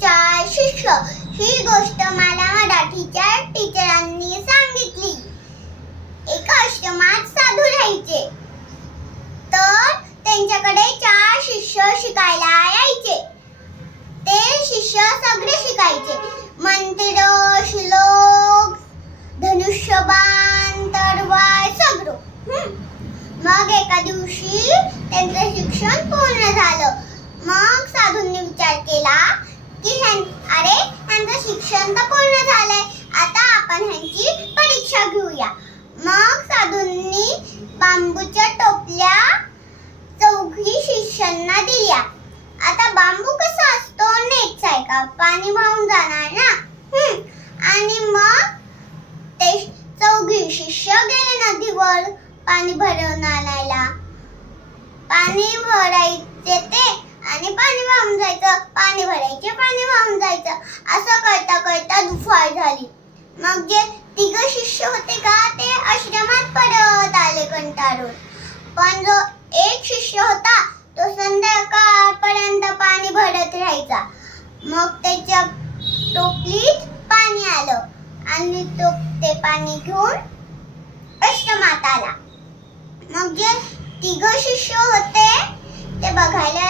ही गोष्ट मला मराठीच्या टीचरांनी सांगितली. एका आश्रमात साधू राहायचे. तर त्यांच्याकडे चार शिष्य शिकायला यायचे. ते शिष्य सगळे शिकायचे. मंदिर श्लोक धनुष्यबाण तलवार सगळं. मग एका दिवशी त्यांचं शिक्षण पूर्ण झालं मग साधूंनी विचार केला की ह्यां- अरे ह्यांचं शिक्षण तर पूर्ण झालंय. आता आपण ह्यांची परीक्षा घेऊया. मग साधूंनी बांबूच्या टोपल्या चौघी शिष्यांना दिल्या. आता बांबू कसा असतो? नेटचा आहे का? पाणी वाहून जाणार ना? आणि मग ते चौघी शिष्य गेले नदीवर पाणी भरवून आणायला. पाणी भरायचे ते आणि पाणी वाहून जायचं. पाणी भरायचे पाणी जायचं असं करता करता दुफार झाली. मग जे तिघ शिष्य होते का ते आश्रमात परत आले कंटाळून. पण जो एक शिष्य होता तो संध्याकाळपर्यंत पाणी भरत राहायचा. मग त्याच्या टोपलीत पाणी आलं आणि तो ते पाणी घेऊन आश्रमात आला. मग जे तिघ शिष्य होते ते बघायला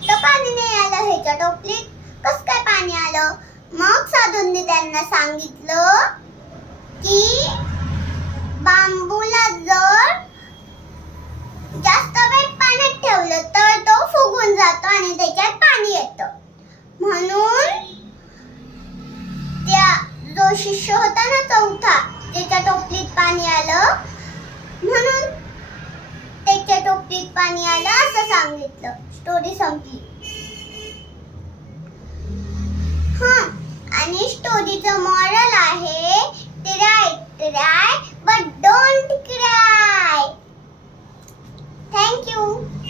टोपलीत पाणी नाही आलं ह्याच्या टोपलीत? कस काय पाणी आलं? मग साधूंनी त्यांना सांगितलं की बांबूला जर जास्त वेळ पाण्यात ठेवलं तर तो फुगून जातो आणि त्याच्यात पाणी येतं. म्हणून त्या जो शिष्य होता ना चौथा त्याच्या टोपलीत पाणी आलं. म्हणून पाणी आलं असं सांगितलं. स्टोरी संपली. हा आणि स्टोरीचं मॉरल आहे तिराय तिराय